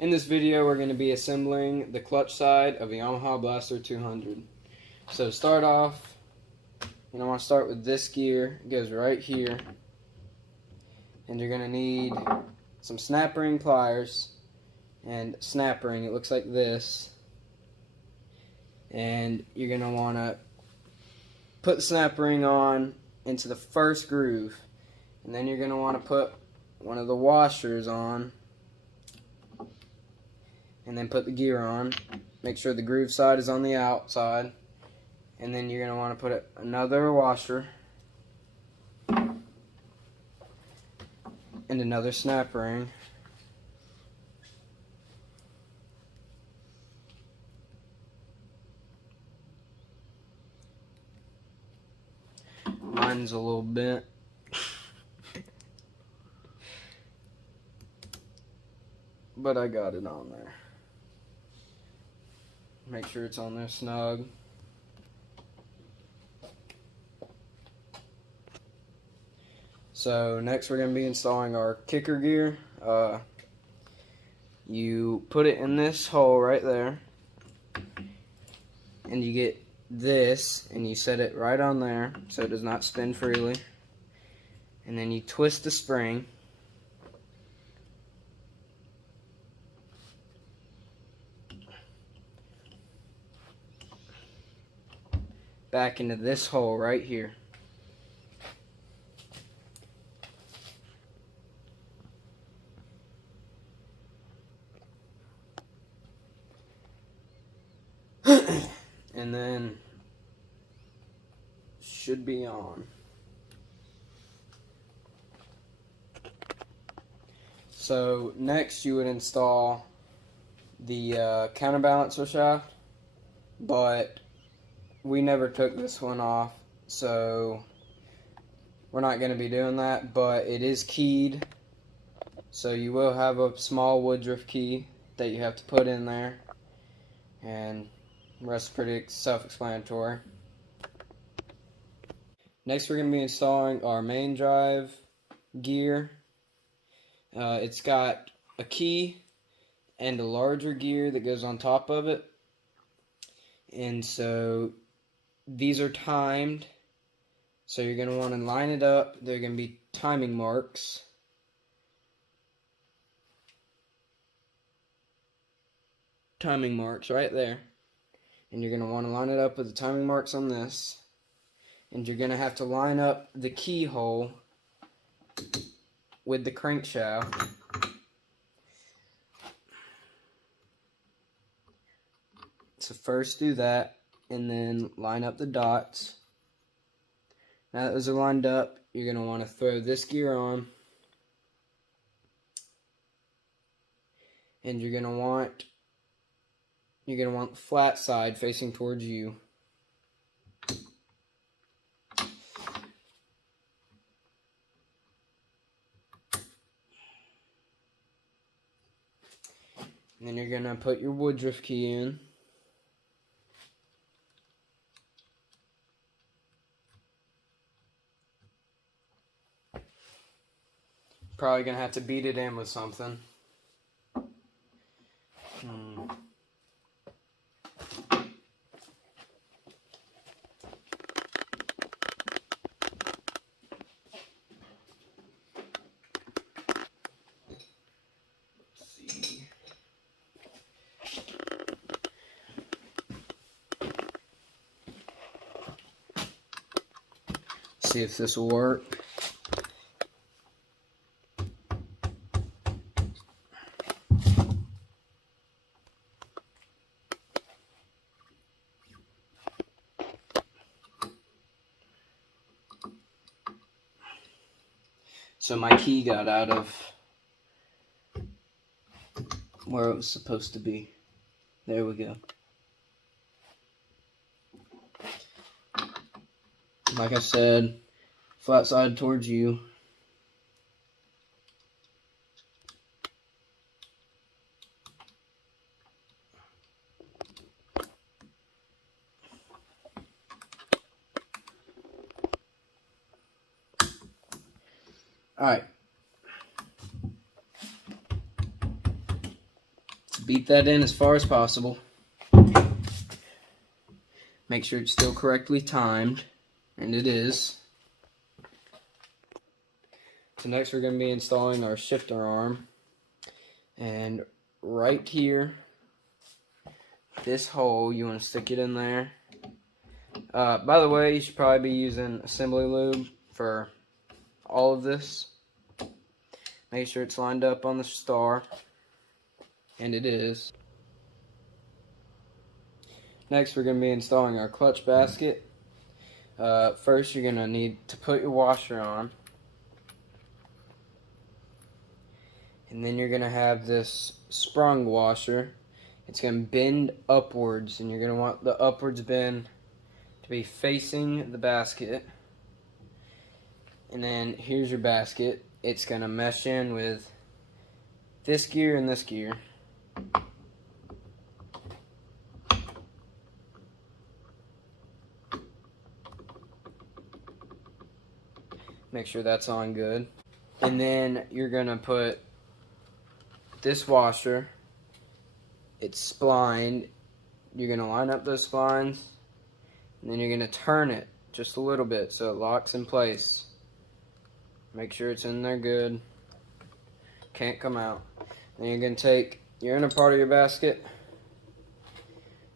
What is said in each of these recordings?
In this video, we're going to be assembling the clutch side of the Yamaha Blaster 200. So to start off, I want to start with this gear. It goes right here. And you're going to need some snap ring pliers and snap ring. It looks like this. And you're going to want to put the snap ring on into the first groove. And then you're going to want to put one of the washers on. And then put the gear on. Make sure the groove side is on the outside. And then you're going to want to put another washer and another snap ring. Mine's a little bent. But I got it on there. Make sure it's on there snug. So next we're going to be installing our kicker gear. You put it in this hole right there. And you get this and you set it right on there so it does not spin freely. And then you twist the spring. Back into this hole right here. And then should be on. So next you would install the counterbalancer shaft, but we never took this one off, so we're not going to be doing that, but it is keyed, so you will have a small woodruff key that you have to put in there, and the rest is pretty self-explanatory. Next we're going to be installing our main drive gear. It's got a key and a larger gear that goes on top of it, and so these are timed, so you're going to want to line it up. There are going to be timing marks. Timing marks right there. And you're going to want to line it up with the timing marks on this. And you're going to have to line up the keyhole with the crankshaft. So first do that, and then line up the dots. Now that those are lined up, you're going to want to throw this gear on. And you're going to want the flat side facing towards you. And then you're going to put your woodruff key in. Probably going to have to beat it in with something. See if this will work. So my key got out of where it was supposed to be. There we go. Like I said, flat side towards you. Alright. beat that in as far as possible. Make sure it's still correctly timed, and it is. So next we're going to be installing our shifter arm, and right here, this hole, you want to stick it in there. By the way, you should probably be using assembly lube for all of this. Make sure it's lined up on the star, and it is. Next we're going to be installing our clutch basket. First you're going to need to put your washer on. And then you're going to have this sprung washer. It's going to bend upwards, and you're going to want the upwards bend to be facing the basket. And then here's your basket. It's going to mesh in with this gear and this gear. Make sure that's on good. And then you're going to put this washer, it's splined. You're going to line up those splines, and then you're going to turn it just a little bit so it locks in place. Make sure it's in there good. Can't come out. Then you're going to take your inner part of your basket,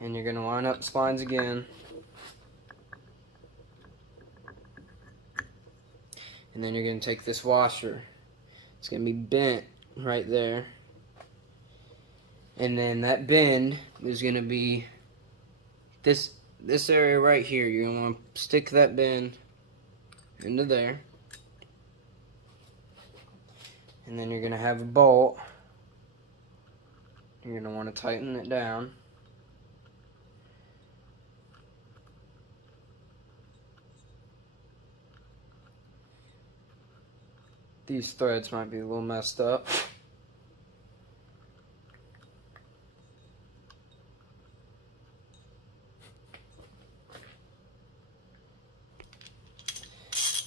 and you're going to line up the splines again. And then you're going to take this washer. It's going to be bent right there. And then that bend is going to be this area right here. You're going to want to stick that bend into there. And then you're going to have a bolt. You're going to want to tighten it down. These threads might be a little messed up.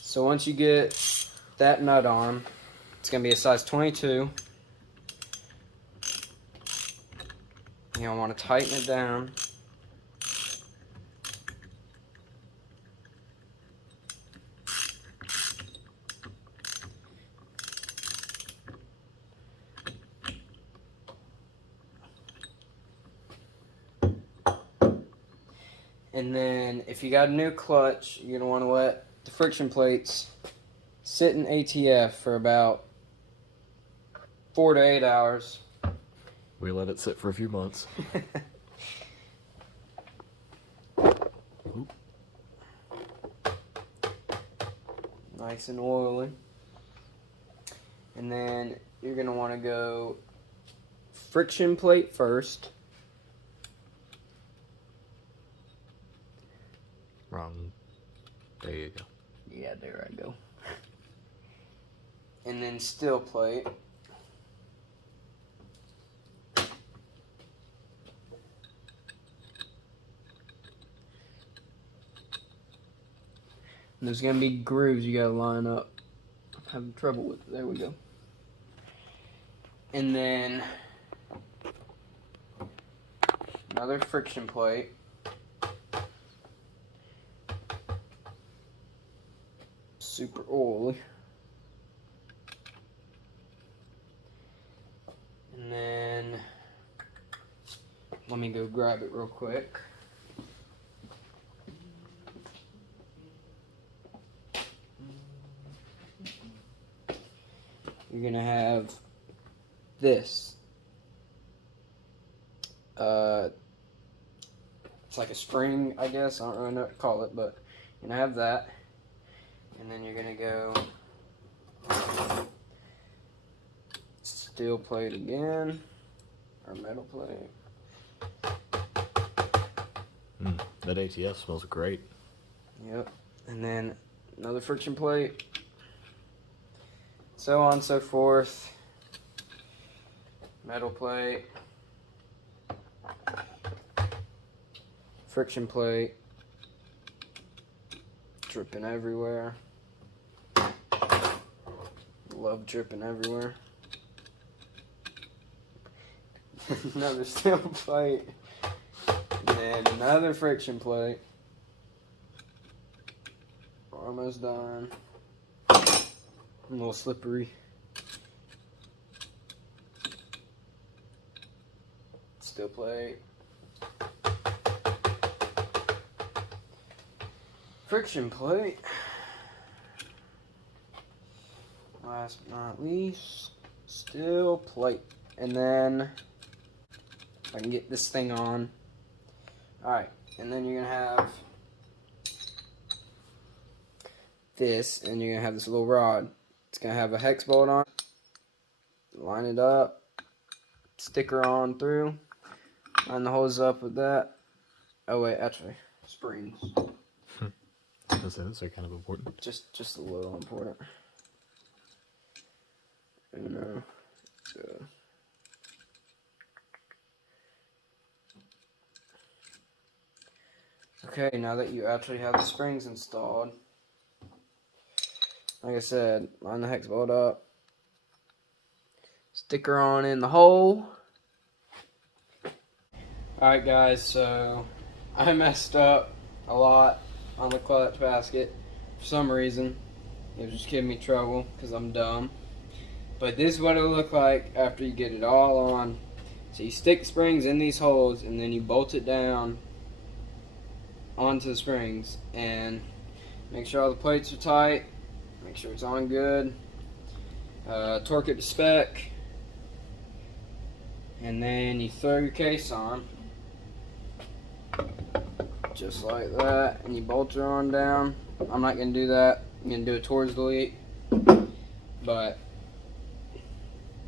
So once you get that nut on, it's going to be a size 22. You're going to want to tighten it down. And then if you got a new clutch, you're going to want to let the friction plates sit in ATF for about 4 to 8 hours. We let it sit for a few months. Nice and oily. And then you're going to want to go friction plate first. Wrong. There you go. Yeah, there I go. And then steel plate. And there's going to be grooves you got to line up. I'm having trouble with it. There we go. And then another friction plate. Super oily. And then let me go grab it real quick. You're gonna have this. It's like a spring, I guess. I don't really know what to call it, but you're gonna have that. And then you're gonna go steel plate again, or metal plate. That ATF smells great. Yep. And then another friction plate. So on and so forth. Metal plate. Friction plate. Dripping everywhere. Love dripping everywhere. Another steel plate. And another friction plate. Almost done. A little slippery. Steel plate. Friction plate. Last but not least, steel plate. And then I can get this thing on. Alright, and then you're going to have this, and you're going to have this little rod. It's going to have a hex bolt on it. Line it up. Sticker on through. Line the hose up with that. Oh wait, actually, springs. Those are kind of important. Just a little important. So. Okay, now that you actually have the springs installed, like I said, line the hex bolt up, sticker on in the hole. Alright guys, so I messed up a lot on the clutch basket for some reason. It was just giving me trouble because I'm dumb. But this is what it'll look like after you get it all on. So you stick springs in these holes and then you bolt it down onto the springs and make sure all the plates are tight, make sure it's on good, torque it to spec, and then you throw your case on just like that and you bolt her on down. I'm not going to do that, I'm going to do it towards the leak, but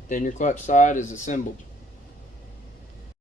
then your clutch side is assembled.